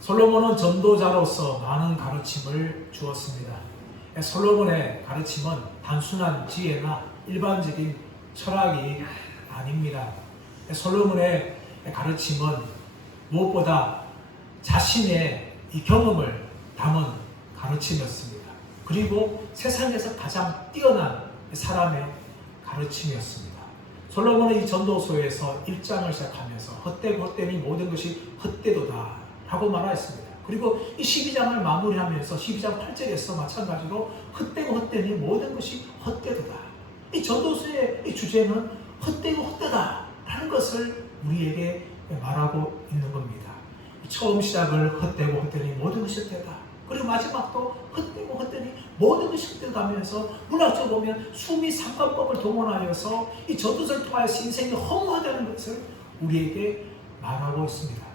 솔로몬은 전도자로서 많은 가르침을 주었습니다. 솔로몬의 가르침은 단순한 지혜나 일반적인 철학이 아닙니다. 솔로몬의 가르침은 무엇보다 자신의 이 경험을 담은 가르침이었습니다. 그리고 세상에서 가장 뛰어난 사람의 가르침이었습니다. 솔로몬은 이 전도서에서 1장을 시작하면서 헛되고 헛되니 모든 것이 헛되도다 라고 말하였습니다. 그리고 이 12장을 마무리하면서 12장 8절에서 마찬가지로 헛되고 헛되니 모든 것이 헛되도다. 이 전도서의 이 주제는 헛되고 헛되다 라는 것을 우리에게 말하고 있는 겁니다. 처음 시작을 헛되고 헛되니 모든 것이 헛되다. 그리고 마지막도 헛되고 헛되니 모든 것이 헛되다 하면서 문학적으로 보면 수미 삼관법을 동원하여서 이 전도서를 통하여서 인생이 허무하다는 것을 우리에게 말하고 있습니다.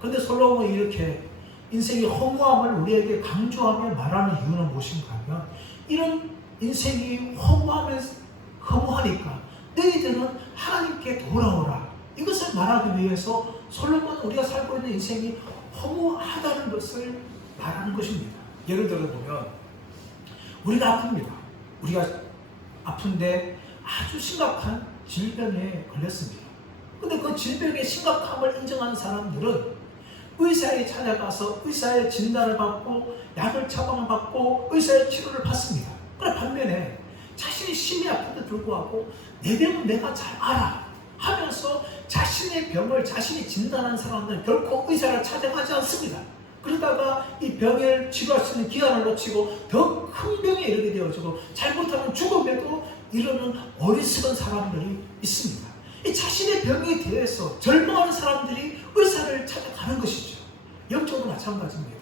그런데 솔로몬이 이렇게 인생의 허무함을 우리에게 강조하며 말하는 이유는 무엇인가 하면 이런 인생이 허무하니까 너희들은 하나님께 돌아오라. 이것을 말하기 위해서 솔로몬은 우리가 살고 있는 인생이 허무하다는 것을 말하는 것입니다. 예를 들어 보면 우리가 아픕니다. 우리가 아픈데 아주 심각한 질병에 걸렸습니다. 근데 그 질병의 심각함을 인정하는 사람들은 의사에 찾아가서 의사의 진단을 받고 약을 처방을 받고 의사의 치료를 받습니다. 그러나 반면에 자신이 심히 아픈데 불구하고 내 병은 내가 잘 알아 하면서 자신의 병을 자신이 진단한 사람들은 결코 의사를 찾아가지 않습니다. 그러다가 이 병을 치료할 수 있는 기간을 놓치고 더 큰 병에 이르게 되어지고 잘못하면 죽음에도 이르는 어리석은 사람들이 있습니다. 이 자신의 병에 대해서 절망하는 사람들이 의사를 찾아가는 것이죠. 영적으로 마찬가지입니다.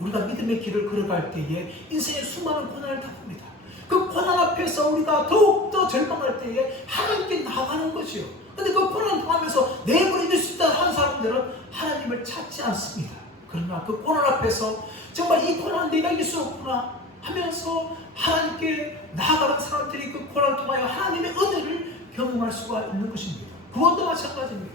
우리가 믿음의 길을 걸어갈 때에 인생의 수많은 고난을 당합니다. 그 고난 앞에서 우리가 더욱더 절망할 때에 하나님께 나아가는 것이요. 근데 그 고난을 당하면서 내버려 둘 수 있다 하는 사람들은 하나님을 찾지 않습니다. 그러나 그 고난 앞에서 정말 이 고난 내가 이길 수 없구나 하면서 하나님께 나아가는 사람들이 그 고난을 통하여 하나님의 은혜를 경험할 수가 있는 것입니다. 그것도 마찬가지입니다.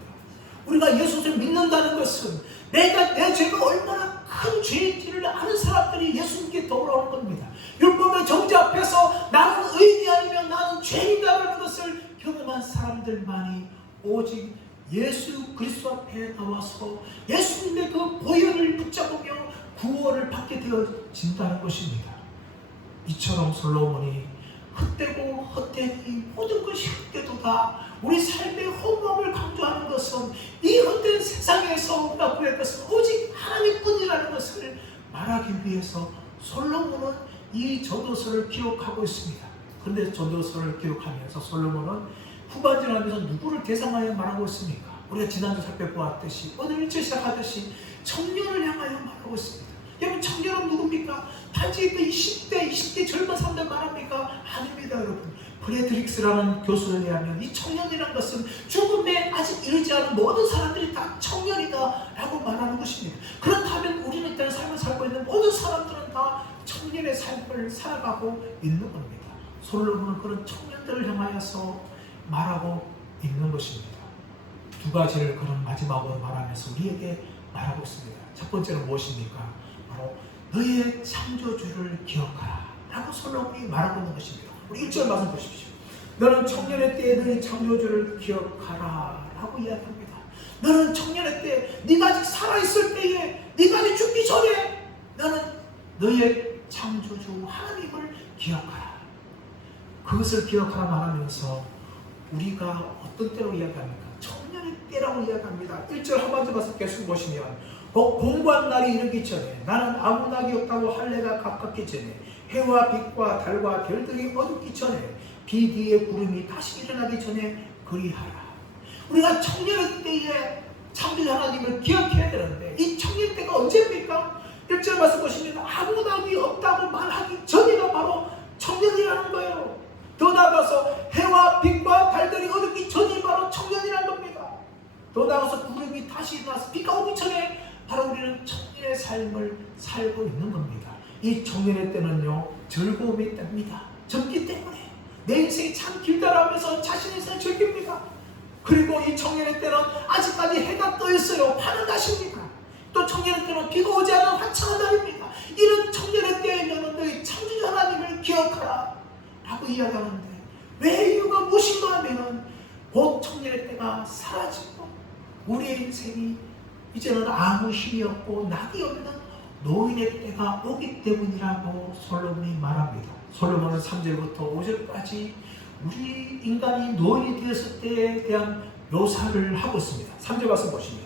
우리가 예수를 믿는다는 것은 내 죄가 얼마나 큰 죄인지를 아는 사람들이 예수님께 돌아오는 겁니다. 율법의 정죄 앞에서 나는 의인이 아니면 나는 죄인이라는 것을 경험한 사람들만이 오직 예수 그리스도 앞에 나와서 예수님의 그 보혈을 붙잡으며 구원을 받게 되어진다는 것입니다. 이처럼 솔로몬이 헛되고 헛되니 모든 것이 헛되도다. 우리 삶의 허무함을 강조하는 것은 이 헛된 세상에서 우리가 구할 것은 오직 하나님뿐이라는 것을 말하기 위해서 솔로몬은 이 전도서를 기록하고 있습니다. 그런데 전도서를 기록하면서 솔로몬은 후반전하면서 누구를 대상하여 말하고 있습니까? 우리가 지난주 살펴보았듯이 오늘 1절 시작하듯이 청년을 향하여 말하고 있습니다. 여러분 청년은 누굽니까? 단지 그 20대 젊은 사람들 말합니까? 아닙니다 여러분. 프레드릭스라는 교수에 의하면 이 청년이라는 것은 죽음에 아직 이르지 않은 모든 사람들이 다 청년이다 라고 말하는 것입니다. 그렇다면 우리는 일단 삶을 살고 있는 모든 사람들은 다 청년의 삶을 살아가고 있는 겁니다. 솔로몬은 그런 청년들을 향하여서 말하고 있는 것입니다. 두 가지를 그런 마지막으로 말하면서 우리에게 말하고 있습니다. 첫 번째는 무엇입니까? 바로 너의 창조주를 기억하라 라고 솔로몬이 말하고 있는 것입니다. 우리 1절 말씀 보십시오. 너는 청년의 때에 너의 창조주를 기억하라 라고 이야기합니다. 너는 청년의 때 네가 아직 살아있을 때에 네가 아직 죽기 전에 너는 너의 창조주 하나님을 기억하라. 그것을 기억하라 말하면서 우리가 어떤 때로 이야기합니까? 청년의 때라고 이야기합니다. 1절 하반절 말씀 계속 보시면 공부한 날이 이르기 전에 나는 아무 낙이 없다고 할 해가 가깝기 전에 해와 빛과 달과 별들이 어둡기 전에 비 뒤에 구름이 다시 일어나기 전에 그리하라. 우리가 청년의 때에 창조주 하나님을 기억해야 되는데 이 청년 때가 언제입니까? 1절 말씀 보시면 아무 낙이 없다고 말하기 전이가 바로 청년이라는 거예요. 더 나아가서 해와 빛과 달들이 어둡기 전이 바로 청년이라는 겁니다. 더 나아가서 구름이 다시 일어나서 비가 오기 전에 바로 우리는 청년의 삶을 살고 있는 겁니다. 이 청년의 때는요 즐거움의 때입니다. 젊기 때문에 내 인생이 참 길다라면서 자신의 인생을 즐깁니다. 그리고 이 청년의 때는 아직까지 해가 떠 있어요. 하는 것입니다. 또 청년의 때는 때에는 비가 오지 않은 화창한 날입니다. 이런 청년의 때에는 너희 창조주 하나님을 기억하라 라고 이야기하는데, 왜 이유가 무엇인가 하면은 곧 청년의 때가 사라지고 우리의 인생이 이제는 아무 힘이 없고 낙이 없는 노인의 때가 오기 때문이라고 솔로몬이 말합니다. 솔로몬은 3절부터 5절까지 우리 인간이 노인이 되었을 때에 대한 묘사를 하고 있습니다. 3절 말씀 보시면,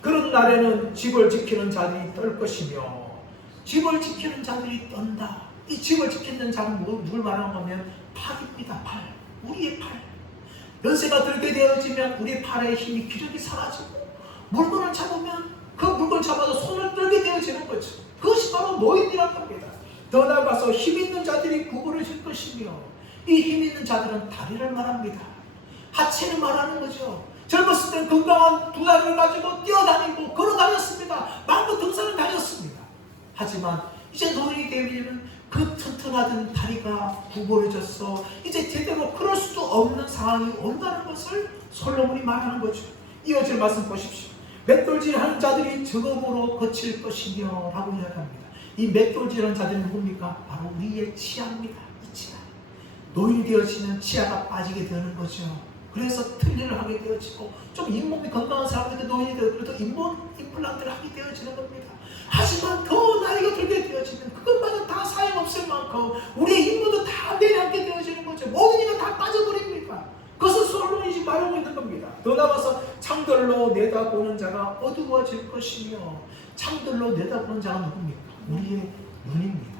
그런 날에는 집을 지키는 자들이 떨 것이며, 집을 지키는 자들이 떤다. 이 집을 지키는 자는 누굴 말하는 거면 팔입니다. 팔. 우리의 팔. 연세가 들게 되어지면 우리 팔의 힘이 기력이 사라지고, 물건을 잡으면 그 물건 잡아서 손을 떨게 되어지는 거죠. 그것이 바로 노인이라고 합니다. 더 나아가서 힘 있는 자들이 구부러질 것이며, 이 힘 있는 자들은 다리를 말합니다. 하체를 말하는 거죠. 젊었을 때 건강한 두 다리를 가지고 뛰어다니고 걸어다녔습니다. 마음껏 등산을 다녔습니다. 하지만 이제 노인이 되면 그 튼튼하던 다리가 구부러져서 이제 제대로 걸을 수도 없는 상황이 온다는 것을 솔로몬이 말하는 거죠. 이어질 말씀 보십시오. 맷돌질하는 자들이 적음으로 거칠 것이며 라고 이야기합니다. 이 맷돌질하는 자들이 누굽니까? 바로 우리의 치아입니다. 이 치아. 노인이 되어지면 치아가 빠지게 되는 거죠. 그래서 틀니를 하게 되어지고, 좀 잇몸이 건강한 사람들도 노인이 되어 그래도 잇몸 임플란트를 하게 되어지는 겁니다. 하지만 더 나이가 들게 되어지면 그것마저 다 사용없을 만큼 우리의 잇몸도 다 내려앉게 되어지는 거죠. 모든 이가 다 빠져버립니다. 그것을 솔로몬이 지금 말하고 있는 겁니다. 더 나아가서 창들로 내다보는 자가 어두워질 것이며, 창들로 내다보는 자가 누굽니까? 우리의 눈입니다.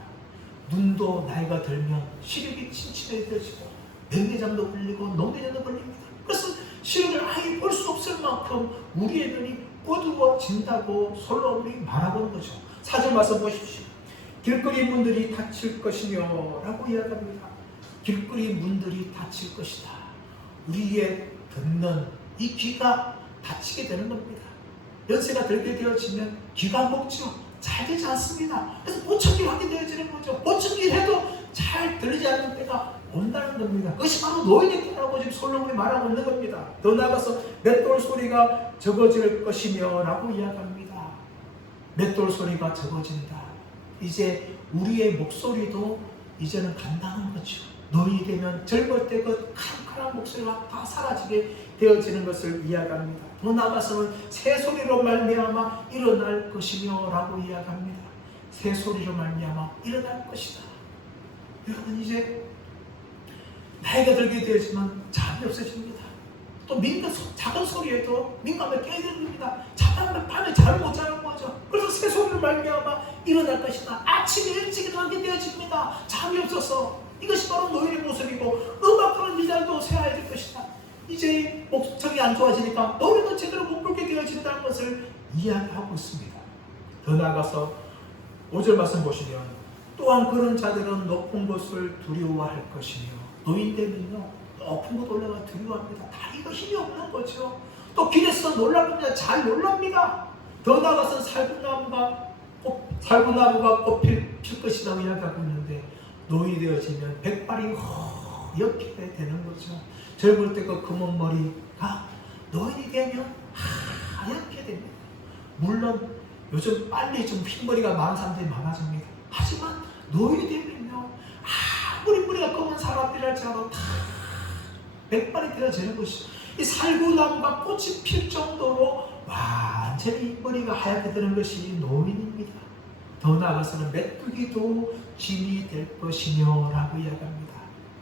눈도 나이가 들면 시력이 침침해져지고 백내장도 걸리고 녹내장도 걸립니다. 그래서 시력을 아예 볼 수 없을 만큼 우리의 눈이 어두워진다고 솔로몬이 말하고 있는 거죠. 4절 말씀 보십시오. 길거리 문들이 닫힐 것이며 라고 이야기합니다. 길거리 문들이 닫힐 것이다. 우리의 듣는 이 귀가 닫히게 되는 겁니다. 연세가 들게 되어지면 귀가 먹죠. 잘 되지 않습니다. 그래서 보청기를 하게 되어지는 거죠. 보청기를 해도 잘 들리지 않는 때가 온다는 겁니다. 그것이 바로 노인의 때라고 지금 솔로몬이 말하고 있는 겁니다. 더 나아가서 맷돌 소리가 적어질 것이며 라고 이야기합니다. 맷돌 소리가 적어진다. 이제 우리의 목소리도 이제는 간다는 거죠. 노인이 되면 젊을 때 그 카랑카랑 목소리가 다 사라지게 되어지는 것을 이야기합니다. 더 나아가서는 새 소리로 말미암아 일어날 것이며 라고 이야기합니다. 새 소리로 말미암아 일어날 것이다. 여러분, 이제 나이가 들게 되지만 잠이 없어집니다. 또 작은 소리에도 민감하게 깨야 되는 겁니다. 잠깐만 밤에 잠을 못 자는 거죠. 그래서 새 소리로 말미암아 일어날 것이다. 아침에 일찍 일어나게 되어집니다. 잠이 없어서. 이것이 바로 노인의 모습이고, 음악하는 이자도 세워야 될 것이다. 이제 목청이 안 좋아지니까 노래도 제대로 못 부르게 되어진다는 것을 이야기하고 있습니다. 더 나아가서 5절 말씀 보시면, 또한 그런 자들은 높은 것을 두려워할 것이며, 노인 되면요 높은 곳 올라가 두려워합니다. 다리가 힘이 없는 거죠. 또 길에서 놀랍니다. 잘 놀랍니다. 더 나아가서 살구나무가 꽃필 것이라고 이야기하고 있는데, 노인이 되어지면 백발이 허옇게 되는 거죠. 젊을 때 그 검은 머리가 노인이 되면 하얗게 됩니다. 물론 요즘 빨리 좀 흰머리가 많은 사람들이 많아집니다. 하지만 노인이 되면요 아무리 머리가 검은 사람들이랄지라도 다 백발이 되어지는 것이죠. 이 살구나무가 꽃이 필 정도로 완전히 머리가 하얗게 되는 것이 노인입니다. 더 나아가서는 메뚜기도 짐이 될 것이며 라고 이야기합니다.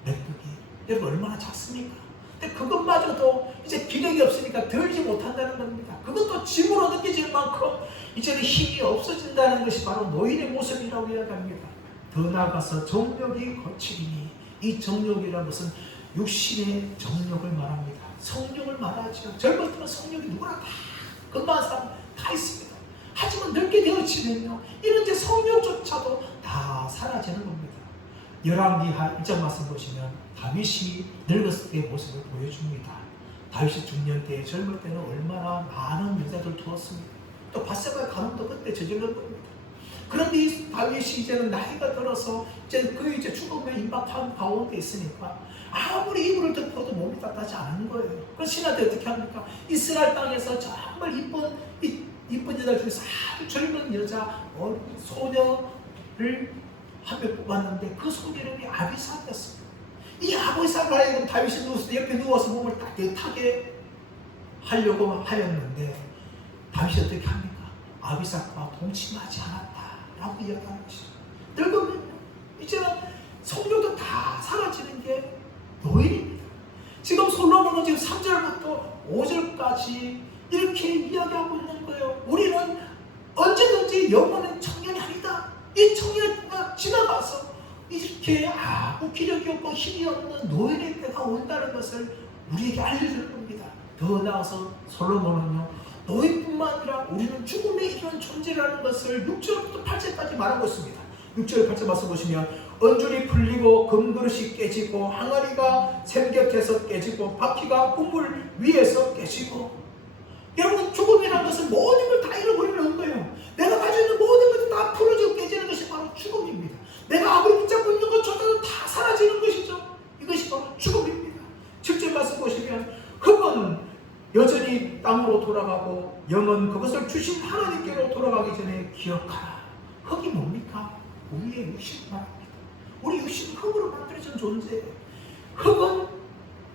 메뚜기, 여러분 얼마나 작습니까? 근데 그것마저도 이제 기력이 없으니까 들지 못한다는 겁니다. 그것도 짐으로 느껴질 만큼 이제는 힘이 없어진다는 것이 바로 노인의 모습이라고 이야기합니다. 더 나아가서 정욕이 거칠이니, 이 정욕이라는 것은 육신의 정욕을 말합니다. 성욕을 말하죠. 젊을 때는 성욕이 누구나 다 건강한 사람 다 있습니다. 하지만 늙게 되어지면요 이런 제 성욕조차도 다 사라지는 겁니다. 열왕기하 1장 말씀 보시면 다윗이 늙었을 때의 모습을 보여줍니다. 다윗이 중년 때 젊을 때는 얼마나 많은 여자들 두었습니다. 또 밧세바의 가늠도 그때 저질른 겁니다. 그런데 이 다윗이 이제는 나이가 들어서 이제 죽음의 임박한 가운데 있으니까 아무리 이불을 덮어도 몸이 따뜻하지 않은 거예요. 그래서 신하들이 어떻게 합니까? 이스라엘 땅에서 정말 이쁜 이 이쁜 여자 중에서 아주 젊은 여자 소녀를 한 명 뽑았는데 그 소녀 이름이 아비삭이었습니다. 이 아비삭을 하여금 다윗이 옆에 누워서 몸을 따뜻하게 하려고 하였는데 다윗이 어떻게 합니까? 아비삭과 동침하지 않았다라고 이야기하는 것이죠. 늙으면 이제는 성욕도 다 사라지는 게 노인입니다. 지금 솔로몬은 지금 3절부터 5절까지 이렇게 이야기하고 있는 거예요. 우리는 언제든지 영원한 청년이 아니다. 이 청년가 지나가서 이렇게 아무 기력이 없고 힘이 없는 노인의 때가 온다는 것을 우리에게 알려주는 겁니다. 더 나아가서 솔로몬은요, 노인뿐만 아니라 우리는 죽음에 이르는 존재라는 것을 6절부터 8절까지 말하고 있습니다. 6절 8절 말씀 보시면 언줄이 풀리고 금그릇이 깨지고 항아리가 샘 곁에서 깨지고 바퀴가 우물 위에서 깨지고. 여러분, 죽음이라는 것은 모든 걸 다 잃어버리는 거예요. 내가 가지고 있는 모든 것이 다 풀어지고 깨지는 것이 바로 죽음입니다. 내가 아무리 붙잡고 있는 것조차도 다 사라지는 것이죠. 이것이 바로 죽음입니다. 7절 말씀 보시면 흙은 여전히 땅으로 돌아가고 영은 그것을 주신 하나님께로 돌아가기 전에 기억하라. 흙이 뭡니까? 우리의 육신 말입니다. 우리 육신은 흙으로 만들어진 존재예요. 흙은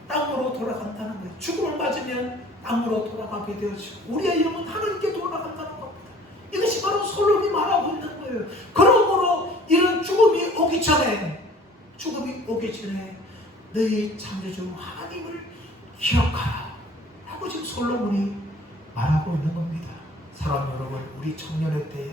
땅으로 돌아간다는 거예요. 죽음을 맞으면 땅으로 돌아가게 되어지고 우리의 영은 하나님께 돌아간다는 겁니다. 이것이 바로 솔로몬이 말하고 있는 거예요. 그러므로 이런 죽음이 오기 전에 너희 창조주 하나님을 기억하라 하고 지금 솔로몬이 말하고 있는 겁니다. 사랑 여러분, 우리 청년의 때에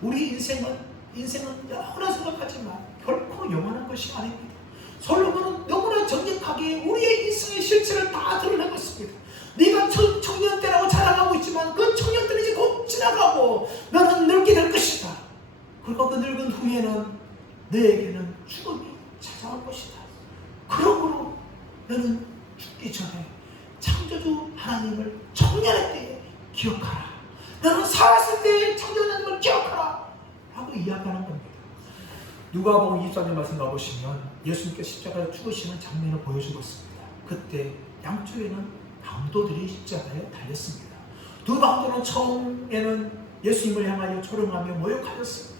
우리 인생은 너무나 생각하지만 결코 영원한 것이 아닙니다. 솔로몬은 너무나 정직하게 우리의 인생의 실체를 다 드러내고 있습니다. 네가 청년 때라고 자랑하고 있지만 그 청년 때는 이제 곧 지나가고 너는 늙게 될 것이다. 그리고 그 늙은 후에는 너에게는 죽음이 찾아올 것이다. 그러므로 너는 죽기 전에 창조주 하나님을 청년의 때에 기억하라. 너는 살았을 때에 창조주 하나님을 기억하라 하고 이야기하는 겁니다. 누가복음 24장 말씀 가보시면 예수님께서 십자가에 죽으시는 장면을 보여주고 있습니다. 그때 양쪽에는 강도들이 십자가에 달렸습니다. 두 강도는 처음에는 예수님을 향하여 조롱하며 모욕하였습니다.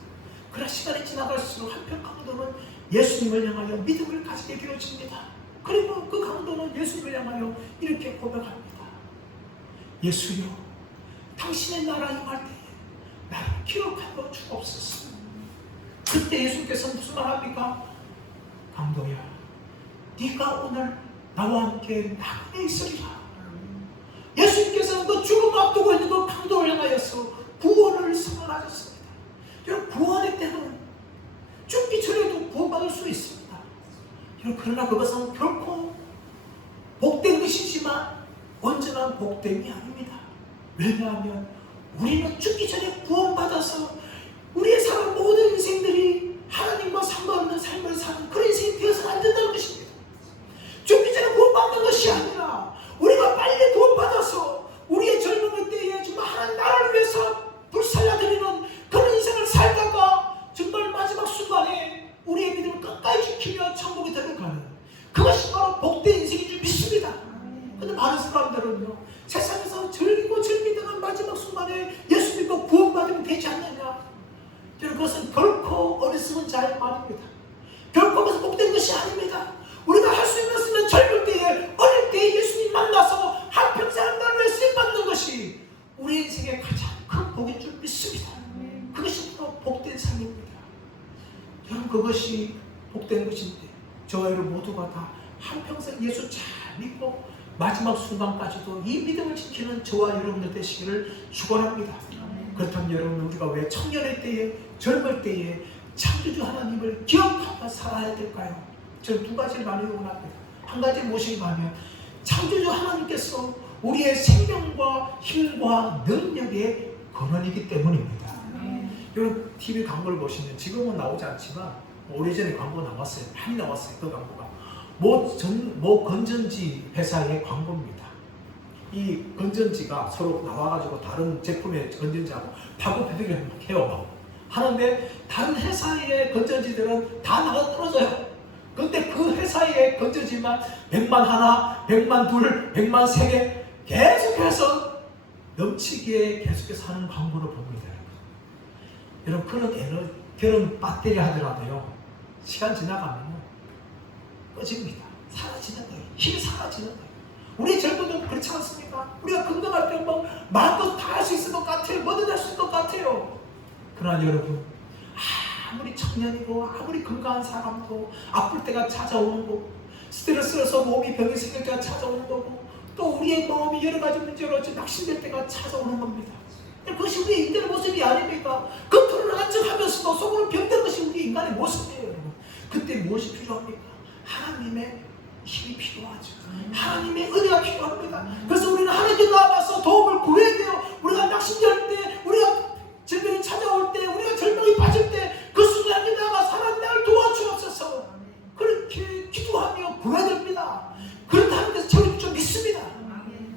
그러나 시간이 지나갈수록 한편 강도는 예수님을 향하여 믿음을 가지게 되어집니다. 그리고 그 강도는 예수님을 향하여 이렇게 고백합니다. 예수여, 당신의 나라 임할 때에 나를 기억하여 주옵소서. 그때 예수님께서 무슨 말 합니까? 강도야, 네가 오늘 나와 함께 나그네 있으리라. 예수님께서는 그 죽음 앞두고 있는 그 강도를 향하여서 구원을 선언하셨습니다. 여러분, 구원의 때는 죽기 전에도 구원받을 수 있습니다. 여러분, 그러나 그것은 결코 복된 것이지만 온전한 복됨이 아닙니다. 왜냐하면 우리는 죽기 전에 구원받아서 우리의 사람 모든 인생들이 하나님과 상관없는 삶을 사는 그런 인생이 되어서는 안 된다는 것입니다. 죽기 전에 구원받는 것이 아니라 우리가 빨리 구원받아서 우리의 젊은 때에 정말 하나님 나라를 위해서 불살라드리는 그런 인생을 살다가 정말 마지막 순간에 우리의 믿음을 끝까지 지키며 천국에 들어가는 그것이 바로 복된 인생인 줄 믿습니다. 그런데 많은 사람들은요, 세상에서 즐기다가 마지막 순간에 예수 믿고 구원받으면 되지 않느냐. 그것은 결코 어리석은 자의 말입니다. 결코 그것은 복된 것이 아닙니다. 우리가 할 수 있는 것은 젊을 때에, 어릴 때에 예수님 만나서 한평생 하나님을 위해 쓰임받는 것이 우리 인생의 가장 큰 복인 줄 믿습니다. 그것이 바로 복된 삶입니다. 여러분, 그것이 복된 것인데 저와 여러분 모두가 다 한평생 예수 잘 믿고 마지막 순간까지도 이 믿음을 지키는 저와 여러분들 되시기를 축원합니다. 그렇다면 여러분, 우리가 왜 청년의 때에, 젊을 때에 창조주 하나님을 기억하며 살아야 될까요? 저는 두 가지를 나누기 원합니다. 한 가지 무엇인가 하면 창조주 하나님께서 우리의 생명과 힘과 능력의 근원이기 때문입니다. 여러분, TV 광고를 보시면 지금은 나오지 않지만 오래전에 광고 나왔어요. 많이 나왔어요. 그 광고가 모 건전지 회사의 광고입니다. 이 건전지가 서로 나와가지고 다른 제품의 건전지하고 파고패들을 해요. 하는데 다른 회사의 건전지들은 다 나가 떨어져요. 그런데 그 회사의 건전지만 100만 하나, 100만 둘, 100만 3개 계속해서 넘치기에 계속해서 하는 광고를 봅니다. 여러분, 그런 배터리 하더라도요, 시간 지나가면 꺼집니다. 사라지는 거예요. 힘이 사라지는 거예요. 우리 젊은이도 그렇지 않습니까? 우리가 건강할 때 뭐 마음껏 다 할 수 있을 것 같아요. 뭐든 할 수 있을 것 같아요. 그러나 여러분, 아무리 청년이고 아무리 건강한 사람도 아플 때가 찾아오는 거고, 스트레스에서 몸이 병이 생길 때가 찾아오는 거고, 또 우리의 마음이 여러 가지 문제로 낙심될 때가 찾아오는 겁니다. 그것이 우리의 인간의 모습이 아닙니까? 겉으로는 안정하면서도 속으로 병든 것이 우리 인간의 모습이에요, 여러분. 그때 무엇이 필요합니까? 하나님의 힘이 필요하죠. 하나님의 은혜가 필요합니다. 그래서 우리는 하나님께 나아가서 도움을 구해야 돼요. 우리가 낙심될 때, 우리가 질병이 찾아올 때, 우리가 절망에 빠질 때, 그 순간에 나아가서 하나님 나를 도와주옵소서, 그렇게 기도하며 구해야 됩니다. 그렇다는 것을 저는 좀 믿습니다.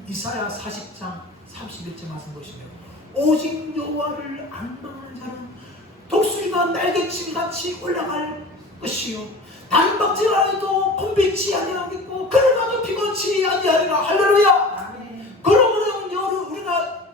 이사야 40장 31절 말씀 보시면, 오직 여호와를 앙망하는 자는 독수리가 날개치기 같이 올라갈 것이요, 단박질 안에도 곤비치 아니하겠고 그러나도 피곤치 아니하리라. 할렐루야. 그러므로 우리가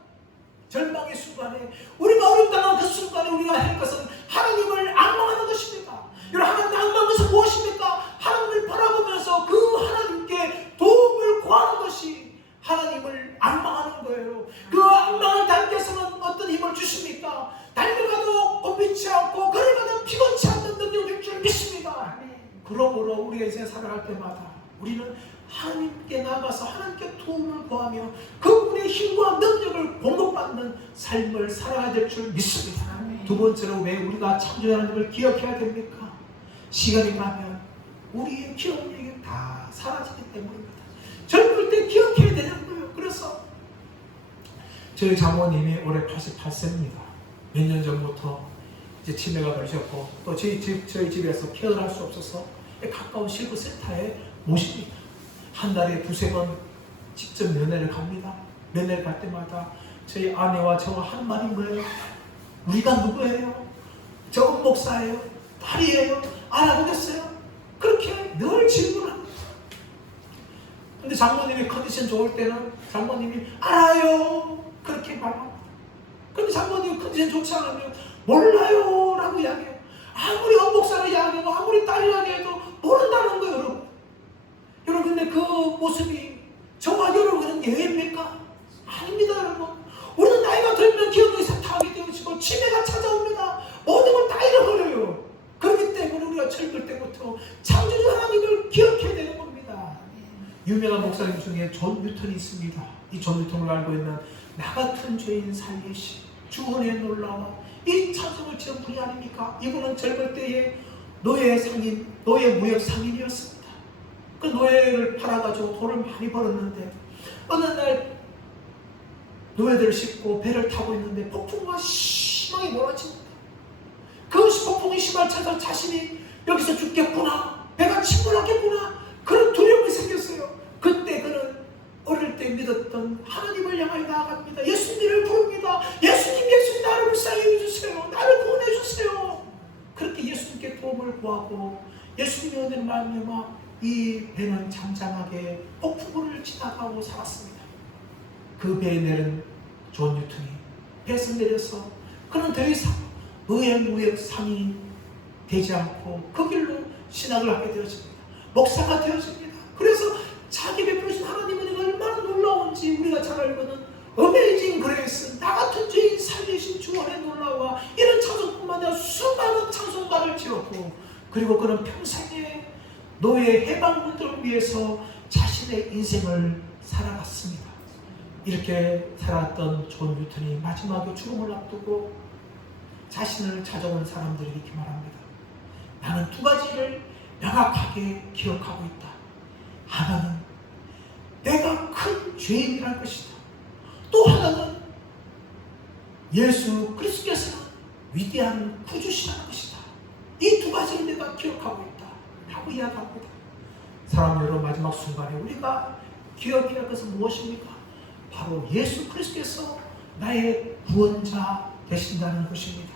절망의 순간에, 우리가 어렵다는 그 순간에 우리가 할 것은 하나님을 앙망하는 것입니다. 여러분, 하나님을 앙망하는 것은 무엇입니까? 하나님을 바라보면서 그 하나님께 도움을 구하는 것이 하나님을 앙망하는 거예요. 그 앙망을 달께서는 어떤 힘을 주십니까? 달려가도 곤비치 않고 걸어가도 피곤치 않는 능력일 줄 믿습니다. 그러므로 우리가 이제 살아갈 때마다 우리는 하나님께 나가서 하나님께 도움을 구하며 그분의 힘과 능력을 공급받는 삶을 살아야 될 줄 믿습니다. 두 번째로 왜 우리가 창조주 하나님을 기억해야 됩니까? 시간이 가면 우리의 기억력이 다 사라지기 때문입니다. 젊을 때 기억해야 되는 거예요. 그래서 저희 장모님이 올해 88세입니다. 몇 년 전부터 이제 치매가 걸리셨고, 또 저희 집에서 케어를 할 수 없어서 가까운 실버센터에 모십니다. 한 달에 2-3번 직접 면회를 갑니다. 면회를 갈 때마다 저희 아내와 저와 하는 말이 뭐예요? 우리가 누구예요? 저 목사예요? 딸이에요? 알아보겠어요? 그렇게 늘 질문합니다. 근데 장모님이 컨디션 좋을 때는 장모님이 알아요, 그렇게 말합니다. 근데 장모님이 컨디션 좋지 않으면 몰라요 라고 이야기해요. 아무리 엄목사를 이야기하고 아무리 딸이라 해도 모른다는 거예요, 여러분. 여러분, 근데 그 모습이 저와 여러분은 예외입니까? 아닙니다, 여러분. 우리는 나이가 들면 기억력이 쇠퇴하게 되어지고 치매가 찾아옵니다. 모든 걸 다 잃어버려요. 그렇기 때문에 우리가 젊을 때부터 창조주 하나님을 기억해야 되는 겁니다. 유명한 목사님 중에 존 뉴턴이 있습니다. 이 존 뉴턴을 알고 있는 나 같은 죄인 살리시 주원의 놀라와 이 찬송을 지은 분이 아닙니까? 이분은 젊을 때에 노예 상인, 노예 무역 상인이었습니다. 그 노예를 팔아가지고 돈을 많이 벌었는데 어느 날 노예들을 싣고 배를 타고 있는데 폭풍과 심하게 몰아칩니다. 그 폭풍이 심할 차서 자신이 여기서 죽겠구나, 배가 침몰하겠구나, 그런 두려움이 생겼어요. 그때 그는 어릴 때 믿었던 하나님을 향하여 나아갑니다. 예수님을 부릅니다. 예수님 나를 불쌍히 해주세요. 나를 구원해주세요. 그렇게 예수님께 도움을 구하고 예수님의 은혜를 말미암아 이 배는 잠잠하게 폭풍우를 지나가고 살았습니다. 그 배에 내린 존 뉴턴이 배에서 내려서 그는 더 이상 노예 무역 상인이 되지 않고 그 길로 신학을 하게 되어집니다. 목사가 되어집니다. 그래서 자기 베푸신 하나님의 은혜가 얼마나 놀라운지 우리가 잘 알고는 어메이징 그레이스, 나 같은 죄인 살리신 주원의 놀라와 이런 찬송뿐만 아니라 수많은 찬송가를 지었고, 그리고 그는 평생에 노예 해방군들을 위해서 자신의 인생을 살아갔습니다. 이렇게 살았던 존 뉴턴이 마지막에 죽음을 앞두고 자신을 찾아온 사람들이 이렇게 말합니다. 나는 2가지를 명확하게 기억하고 있다. 하나는 내가 큰 죄인이랄 것이다. 또 하나는 예수 그리스도께서는 위대한 구주시라는 것이다. 이 2가지를 내가 기억하고 있다 라고 이야기합니다. 사랑 여러분, 마지막 순간에 우리가 기억해야 할 것은 무엇입니까? 바로 예수 그리스도께서 나의 구원자 되신다는 것입니다.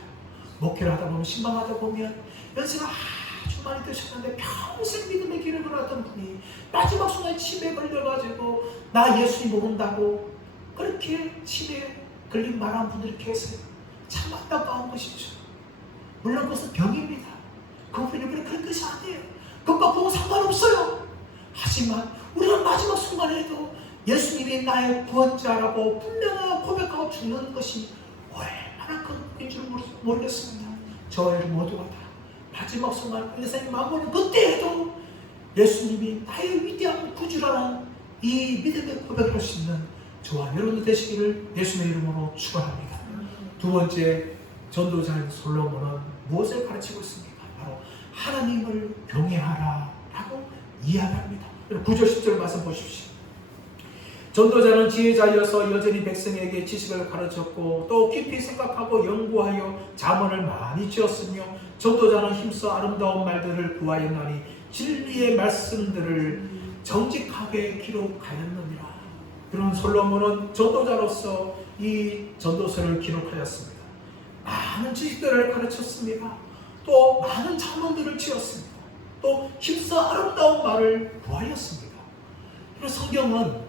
목회를 하다 보면, 신방하다 보면 연세가 아주 많이 드셨는데 평생 믿음의 길을 걸었던 분이 마지막 순간에 치매에 걸려가지고 나 예수님 모른다고 그렇게 치매에 걸린 말하는 분들이 계세요. 참 안타까운 것이죠. 물론 그것은 병입니다. 그것뿐이 그런 것이 아니에요. 그것과 보고 상관없어요. 하지만 우리가 마지막 순간에도 예수님이 나의 구원자라고 분명하게 고백하고 죽는 것이 얼마나 큰 것인 줄 모르겠습니다. 저희 모두가 다 마지막 순간 인생의 마무리 그때에도 예수님이 나의 위대한 구주라는 이 믿음의 고백을 할 수 있는 저와 여러분들 되시기를 예수님의 이름으로 축원합니다. 두 번째, 전도자인 솔로몬은 무엇을 가르치고 있습니까? 바로 하나님을 경외하라 라고 이야기합니다. 9절 10절 말씀 보십시오. 전도자는 지혜자여서 여전히 백성에게 지식을 가르쳤고 또 깊이 생각하고 연구하여 잠언을 많이 지었으며 전도자는 힘써 아름다운 말들을 구하였나니 진리의 말씀들을 정직하게 기록하였느니라. 그런 솔로몬은 전도자로서 이 전도서를 기록하였습니다. 많은 지식들을 가르쳤습니다. 또 많은 잠언들을 지었습니다. 또 힘써 아름다운 말을 구하였습니다. 그리고 성경은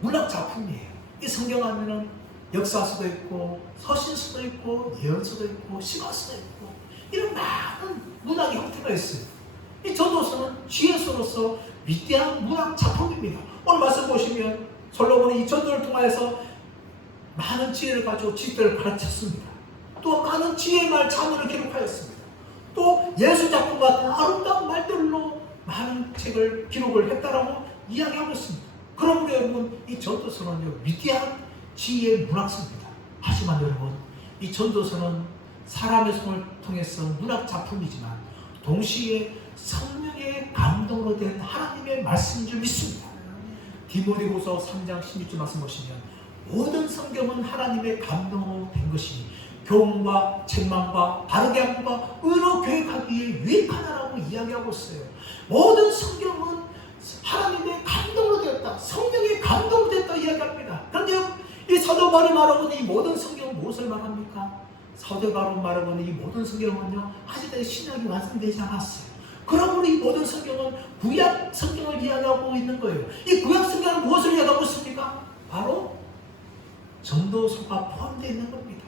문학 작품이에요. 이 성경 안에는 역사서도 있고 서신서도 있고 예언서도 있고 시가서도 있고 이런 많은 문학의 형태가 있어요. 이 전도서는 지혜서로서 위대한 문학 작품입니다. 오늘 말씀 보시면 솔로몬이 이 전도를 통하여서 많은 지혜를 가지고 지식들을 가르쳤습니다. 또 많은 지혜의 말 자문을 기록하였습니다. 또 예술 작품 같은 아름다운 말들로 많은 책을 기록을 했다라고 이야기하고 있습니다. 그러므로 여러분 이 전도서는요 위대한 지혜의 문학서입니다. 하지만 여러분 이 전도서는 사람의 손을 통해서 문학 작품이지만 동시에 성령의 감동으로 된 하나님의 말씀인 줄 믿습니다. 디모데후서 3장 16절 말씀 보시면 모든 성경은 하나님의 감동으로 된 것이 교훈과 책망과 바르게 함과 의로 교육하기에 유익하다라고 이야기하고 있어요. 모든 성경은 하나님의 감동으로 되었다. 성령의 감동으로 되었다 이야기합니다. 그런데 이 사도 바울이 말하고는 이 모든 성경은 무엇을 말합니까? 사도 바울이 말하고는 이 모든 성경은요 아직까지 신약이 완성되지 않았어요. 그러므로 이 모든 성경은 구약 성경을 이야기하고 있는 거예요. 이 구약 성경은 무엇을 이야기하고 있습니까? 바로 전도서가 포함되어 있는 겁니다.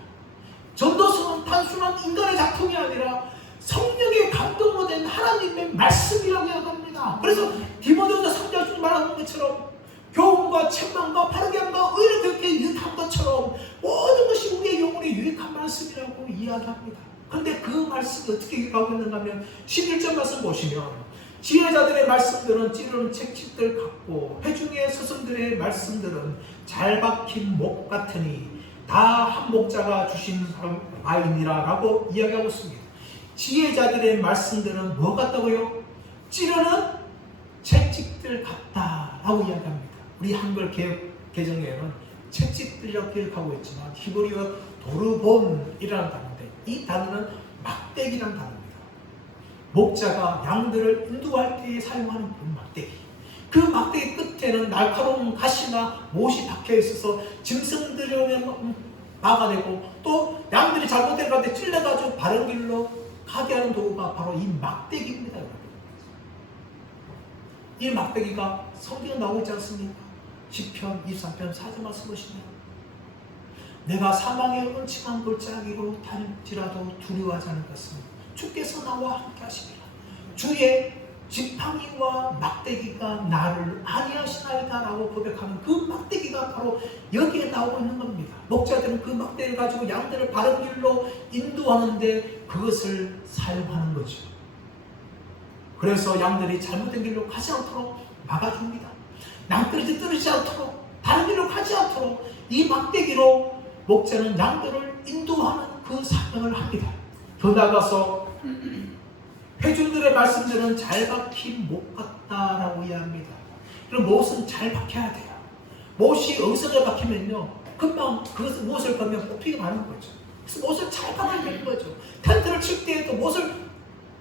전도서는 단순한 인간의 작품이 아니라 성령의 감동으로 된 하나님의 말씀이라고 이야기합니다. 그래서 디모데후서 3장 말하는 것처럼 교훈과 책망과 바르게 함과 의를 그렇게 유익한 것처럼 모든 것이 우리의 영혼에 유익한 말씀이라고 이야기합니다. 그런데 그 말씀이 어떻게 유익하고 있는가 하면 11절 말씀 보시면 지혜자들의 말씀들은 찌르는 책집들 같고 회중의 스승들의 말씀들은 잘 박힌 목 같으니 다 한 목자가 주신 바이니라 라고 이야기하고 있습니다. 지혜자들의 말씀들은 뭐 같다고요? 찌르는 책집들 같다라고 이야기합니다. 우리 한글 개정에는 책집들이라고 기록하고 있지만 히브리어 도르본이라는 단어인데 이 단어는 막대기라는 단어입니다. 목자가 양들을 인도할 때 사용하는 그 막대기. 그 막대기 끝에는 날카로운 가시나 못이 박혀 있어서 짐승들을 막아내고 또 양들이 잘못된 가운데 찔러가지고 바른 길로 가게 하는 도구가 바로 이 막대기입니다. 이 막대기가 성경에 나오고 있지 않습니까? 시편 23편 4절 말씀 보시면 내가 사망의 음침한 골짜기로 다닐지라도 두려워하지 않을 것은 주께서 나와 함께 하시리라. 주의 지팡이와 막대기가 나를 안위하시나이다 라고 고백하는 그 막대기가 바로 여기에 나오고 있는 겁니다. 목자들은 그 막대기를 가지고 양들을 바른 길로 인도하는데 그것을 사용하는 거죠. 그래서 양들이 잘못된 길로 가지 않도록 막아줍니다. 낭떠러지 떨어지지 않도록 다른 길로 가지 않도록 이 막대기로 목자는 양들을 인도하는 그 사명을 합니다. 더 나아가서 회중들의 말씀들은 잘 박힌 못 같다라고 이야기합니다. 그럼 못은 잘 박혀야 돼요. 못이 엉성하게 박히면요 금방 그것을 못을 걸면 뽑히게 마는 거죠. 그래서 못을 잘 박아야 되는 거죠. 텐트를 칠 때에도 못을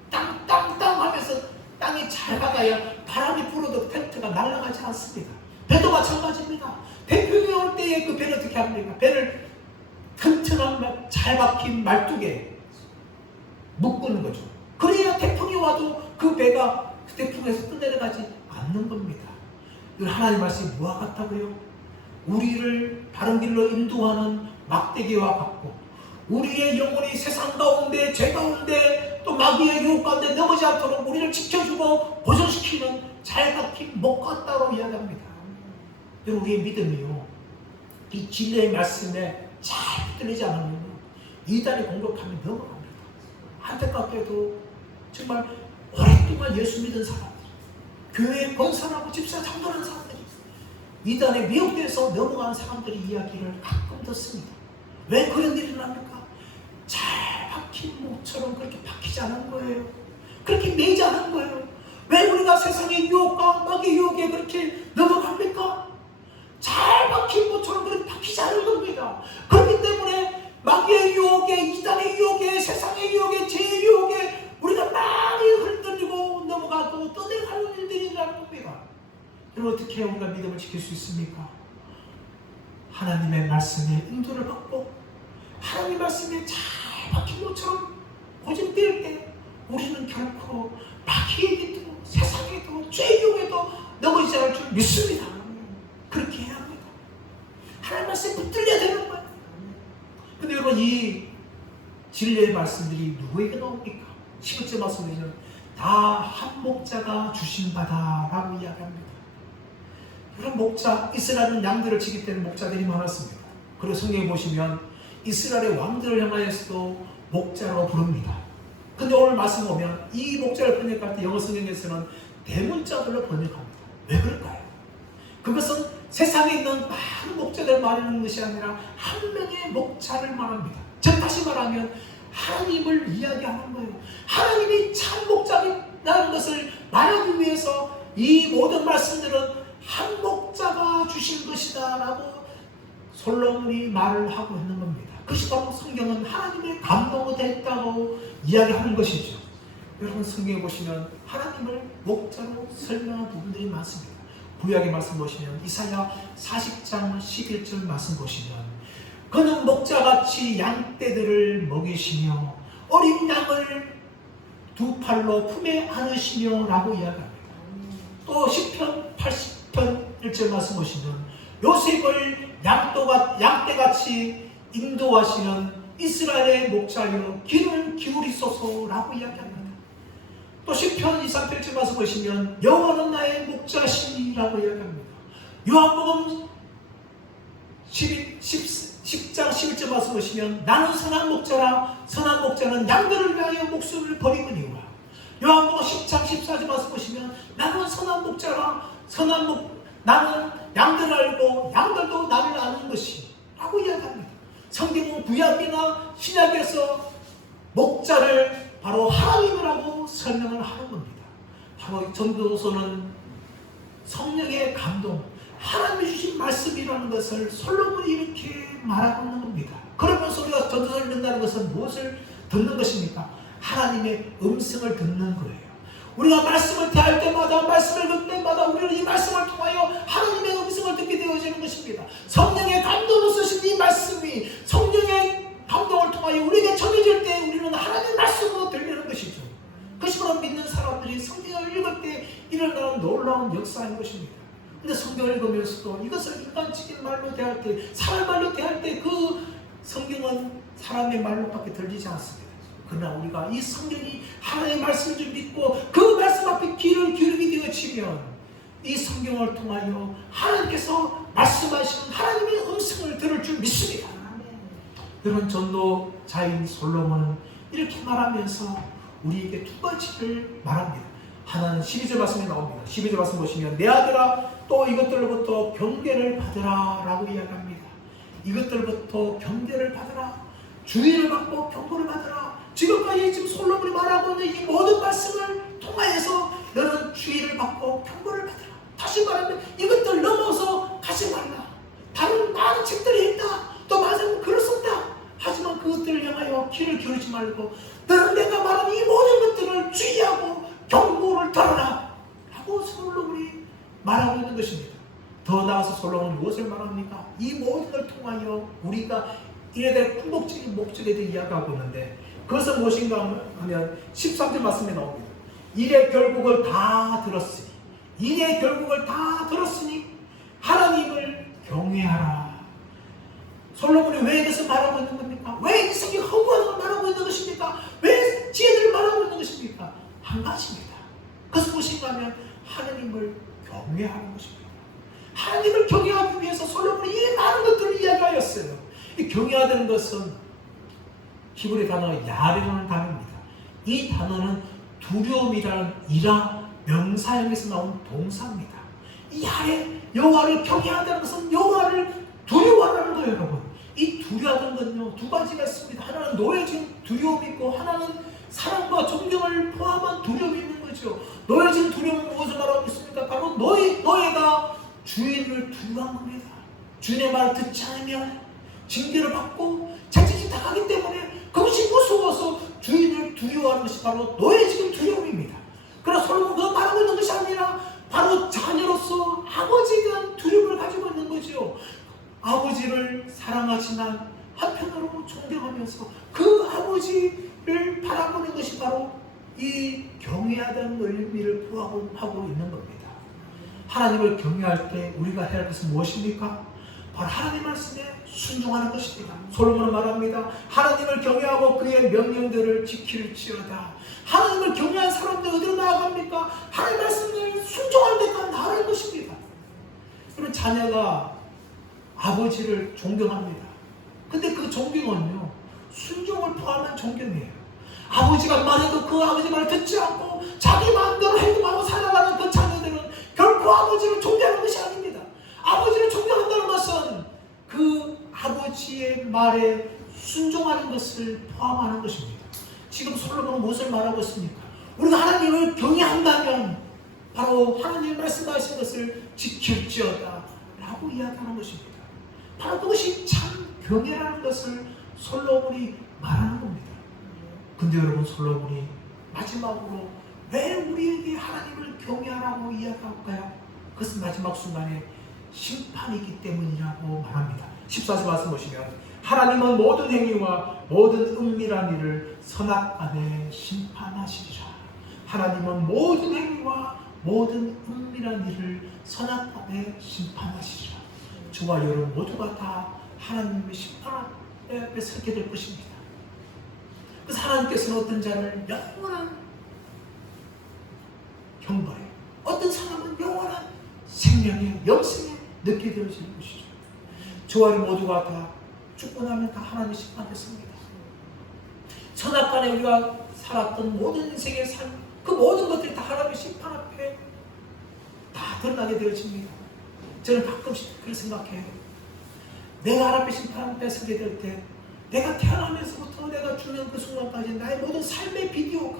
땅땅땅 하면서 땅이 잘 박아야 바람이 불어도 텐트가 날아가지 않습니다. 배도 마찬가지입니다. 태풍이 올 때에 그 배를 어떻게 합니까? 배를 튼튼한 잘 박힌 말뚝에 묶는 거죠. 그래야 태풍이 와도 그 배가 그 태풍에서 떠내려가지 않는 겁니다. 하나님 말씀이 뭐와 같다고요? 우리를 바른 길로 인도하는 막대기와 같고, 우리의 영혼이 세상 가운데, 죄 가운데, 또 마귀의 유혹 가운데 넘어지 않도록 우리를 지켜주고 보존시키는 잘 박힌 목 같다고 이야기합니다. 여러분, 우리의 믿음이요, 이 진리의 말씀에 잘 붙들리지 않으면 이단의 공격하면 넘어갑니다. 안타깝게도 정말 오랫동안 예수 믿은 사람들, 교회에 번선하고 집사 장도하는 사람들이 이단에 미혹돼서 넘어가는 사람들의 이야기를 가끔 듣습니다. 왜 그런 일이 납니까? 잘 박힌 목처럼 그렇게 박히지 않은 거예요. 그렇게 매이지 않은 거예요. 왜 우리가 세상의 유혹과 마귀의 유혹에 그렇게 넘어갑니까? 잘 박힌 목처럼 그렇게 박히지 않은 겁니다. 그렇기 때문에 마귀의 유혹에, 이단의 유혹에, 세상의 유혹에, 죄의 유혹에 우리가 많이 흔들리고 넘어가고 떠내가는 일들이라는 겁니다. 여러분, 어떻게 우리가 믿음을 지킬 수 있습니까? 하나님의 말씀에 인도를 받고 하나님의 말씀에 잘 박힌 것처럼 고집될 때 우리는 결코 마귀에게도 세상에도 죄의 유혹에도 넘어지지 않을 줄 믿습니다. 그렇게 해야 합니다. 하나님 말씀에 붙들려야 되는 거예요. 근데 여러분, 이 진리의 말씀들이 누구에게 나옵니까? 11절 말씀드리면 다 한 목자가 주신 바다라고 이야기합니다. 그런 목자, 이스라엘은 양들을 지킬 때는 목자들이 많았습니다. 그리고 성경에 보시면 이스라엘의 왕들을 향하여서도 목자라고 부릅니다. 근데 오늘 말씀 보면 이 목자를 번역할 때 영어 성경에서는 대문자들로 번역합니다. 왜 그럴까요? 그것은 세상에 있는 많은 목자들을 말하는 것이 아니라 한 명의 목자를 말합니다. 즉 다시 말하면 하나님을 이야기하는 거예요. 하나님이 참 목자라는 것을 말하기 위해서 이 모든 말씀들은 한 목자가 주신 것이다 라고 솔로몬이 말을 하고 있는 겁니다. 그것이 바로 성경은 하나님의 감동이 됐다고 이야기하는 것이죠. 여러분, 성경에 보시면 하나님을 목자로 설명한 부분들이 많습니다. 구약의 말씀 보시면 이사야 40장 11절 말씀 보시면 그는 목자같이 양떼들을 먹이시며 어린 양을 두 팔로 품에 안으시며 라고 이야기합니다. 또 시편 80편 1절 말씀 보시면 요셉을 양떼같이 인도하시는 이스라엘의 목자여 귀를 기울이소서라고 이야기합니다. 또 시편 238절 말씀 보시면 여호와는 나의 목자시니라고 이야기합니다. 요한복음 10장 11절 말씀 보시면 나는 선한 목자라 선한 목자는 양들을 위하여 목숨을 버리거니와. 요한복음 10장 14절 말씀 보시면 나는 선한 목자라 나는 양들을 알고 양들도 나를 아는 것이 라고 이야기합니다. 성경은 구약이나 신약에서 목자를 바로 하나님이라고 설명을 하는 겁니다. 바로 전도서는 성령의 감동, 하나님이 주신 말씀이라는 것을 솔로몬이 이렇게 말하고 있는 겁니다. 그러면서 우리가 전도서를 듣는다는 것은 무엇을 듣는 것입니까? 하나님의 음성을 듣는 거예요. 우리가 말씀을 대할 때마다, 말씀을 듣을 때마다 우리는 이 말씀을 통하여 하나님의 음성을 듣게 되어지는 것입니다. 성령의 감동으로 쓰신 이 말씀이 성령의 감동을 통하여 우리에게 전해질 때 우리는 하나님의 말씀으로 들리는 것이죠. 그것이 바로 믿는 사람들이 성경을 읽을 때 일어나는 놀라운 역사인 것입니다. 근데 성경을 읽으면서도 이것을 인간적인 말로 대할 때, 사람 말로 대할 때 그 성경은 사람의 말로밖에 들리지 않습니다. 그러나 우리가 이 성경이 하나님의 말씀을 좀 믿고 그 말씀 앞에 귀를 기울이게 되어지면 이 성경을 통하여 하나님께서 말씀하시는 하나님의 음성을 들을 줄 믿습니다. 여러분, 전도자인 솔로몬은 이렇게 말하면서 우리에게 두 가지를 말합니다. 하나는 12절 말씀에 나옵니다. 12절 말씀 보시면 내 아들아 또 이것들로부터 경계를 받으라 라고 이야기합니다. 이것들로부터 경계를 받으라, 주의를 받고 경고를 받으라. 지금까지 지금 솔로몬이 말하고 있는 이 모든 말씀을 통하여서 너는 주의를 받고 경고를 받으라. 다시 말하면 이것들 넘어서 가지 말라. 다른 많은 책들이 있다. 또 많은 글을 썼다. 하지만 그것들을 향하여 귀를 기울이지 말고 너는 내가 말한 이 모든 것들을 주의하고 경고를 들어라 라고 솔로몬이 말하고 있는 것입니다. 더 나아가서 솔로몬은 무엇을 말합니까? 이 모든 걸 통하여 우리가 이에 대한 궁극적인 목적에 대해 이야기하고 있는데 그것은 무엇인가 하면 13절 말씀에 나옵니다. 일의 결국을 다 들었으니 하나님을 경외하라. 솔로몬이 왜 이것을 말하고 있는 겁니까? 왜 이성이 허구하는 걸 말하고 있는 것입니까? 왜 지혜를 말하고 있는 것입니까? 한 가지입니다. 그것은 무엇인가 하면 하나님을 경외하는 것입니다. 하나님을 경외하기 위해서 솔로몬이 이 많은 것들을 이야기하였어요. 이 경외하다는 것은 히브리 단어 야레라는 단어입니다. 이 단어는 두려움이라는 이라 명사형에서 나온 동사입니다. 이 야레, 여호와를 경외한다는 것은 여호와를 두려워하는 거예요, 여러분. 이 두려워하는 건요, 두 가지가 있습니다. 하나는 놓여진 두려움이 있고, 하나는 사랑과 존경을 포함한 두려움이 있는 거죠. 놓여진 두려움은 무엇을 말하고 있습니까? 바로 너희가 주인을 두려워한 겁니다. 주인의 말을 듣지 않으면 징계를 받고 자칫이 당하기 때문에 그것이 무서워서 주인을 두려워하는 것이 바로 너의 지금 두려움입니다. 그러나 솔로몬은 말하고 있는 것이 아니라 바로 자녀로서 아버지에 대한 두려움을 가지고 있는 거죠. 아버지를 사랑하지만 한편으로 존경하면서 그 아버지를 바라보는 것이 바로 이 경외하다는 의미를 포함하고 있는 겁니다. 하나님을 경외할 때 우리가 해야 할 것은 무엇입니까? 바로 하나님 말씀에 순종하는 것입니다. 솔로몬은 말합니다. 하나님을 경외하고 그의 명령들을 지킬지어다. 하나님을 경외한 사람들 어디로 나아갑니까? 하나님 말씀을 순종할 때까지 나아갈 것입니다. 그런 자녀가 아버지를 존경합니다. 근데 그 존경은요, 순종을 포함한 존경이에요. 아버지가 말해도 그 아버지 말을 듣지 않고 자기 마음대로 행동하고 살아가는 그 자녀들은 결코 아버지를 존경하는 것이 아닙니다. 아버지를 존경한다는 것은 그 아버지의 말에 순종하는 것을 포함하는 것입니다. 지금 솔로몬은 무엇을 말하고 있습니까? 우리가 하나님을 경외한다면 바로 하나님의 말씀하신 것을 지킬지어다 라고 이야기하는 것입니다. 바로 그것이 참 경외라는 것을 솔로몬이 말하는 겁니다. 근데 여러분, 솔로몬이 마지막으로 왜 우리에게 하나님을 경외하라고 이야기할까요? 그것은 마지막 순간에 심판이기 때문이라고 말합니다. 14절 말씀 보시면 하나님은 모든 행위와 모든 은밀한 일을 선악간에 심판하시리라. 하나님은 모든 행위와 모든 은밀한 일을 선악간에 심판하시리라. 저와 여러분 모두가 다 하나님의 심판 앞에 서게 될 것입니다. 그래서 하나님께서는 어떤 자를 영원한 형벌에, 어떤 사람은 영원한 생명에, 영생에 넣게 되어질 것이죠. 저와 여러분 모두가 다 죽고 나면 다 하나님의 심판됐습니다. 선악간에 우리가 살았던 모든 인생의 삶, 그 모든 것들이 다 하나님의 심판 앞에 다 드러나게 되어집니다. 저는 가끔씩 그렇게 생각해요. 내가 하나님의 심판 앞에 서게 될 때, 내가 태어나면서부터 내가 죽는 그 순간까지 나의 모든 삶의 비디오가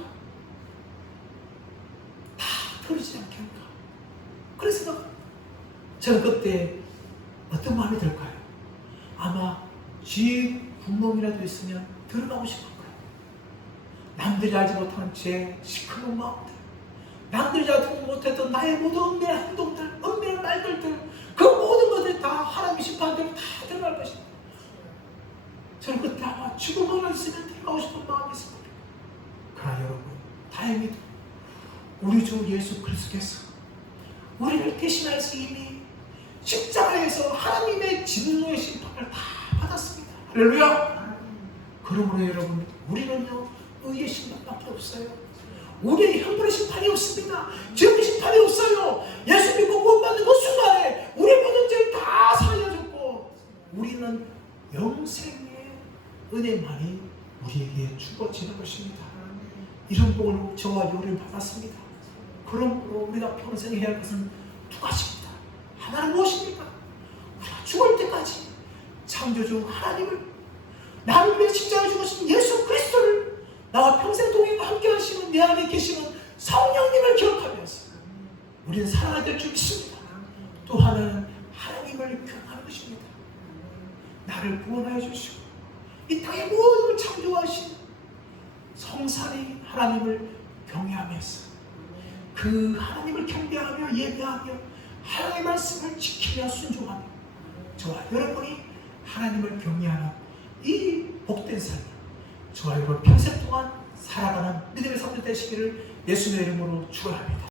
다 틀리지 않겠는가. 그래서 저는 그때 어떤 마음이 들까요? 아마 쥐의 구멍이라도 있으면 들어가고 싶을 거예요. 남들이 알지 못하는 제 시커먼 마음들, 남들이 알지 못했던 나의 모든 은밀한 행동들, 은밀한 말들들, 그 모든 것들이 다 하나님의 심판대로 다 들어갈 것입니다. 저는 그때 아마 죽음만 있으면 들어가고 싶은 마음이 있을 겁니다. 그러나 여러분, 다행히도 우리 주 예수 그리스도께서 우리를 대신해서 이미 십자가에서 하나님의 진노의 심판을 다 받았습니다. 할렐루야! 그러므로 여러분, 우리는요, 의의 심판밖에 없어요. 우리의 형벌의 심판이 없습니다. 죄의 심판이 없어요. 예수 믿고 구원받는 그 순간에 우리의 모든 죄를 다 살려줬고, 우리는 영생의 은혜만이 우리에게 주어지는 것입니다. 이런 복을 저와 여러분이 받았습니다. 그러므로 우리가 평생 해야 할 것은 두 가지입니다. 하나는 무엇입니까? 우리가 죽을 때까지 창조주 하나님을, 나를 위해 십자가에 죽으신 예수 그리스도를, 나와 평생 동행과 함께 하시는 내 안에 계시는 성령님을 기억하면서 우리는 살아야 될 줄 믿습니다. 또 하나는 하나님을 경외하는 것입니다. 나를 구원하여 주시고 이 땅의 모든 걸 창조하신 성삼위 하나님을 경외하면서 그 하나님을 경배하며 예배하며 하나님의 말씀을 지키며 순종하며 저와 여러분이 하나님을 경외하는 이 복된 삶을 저와 여러분 평생 동안 살아가는 믿음의 삶들 되시기를 예수님의 이름으로 축원합니다.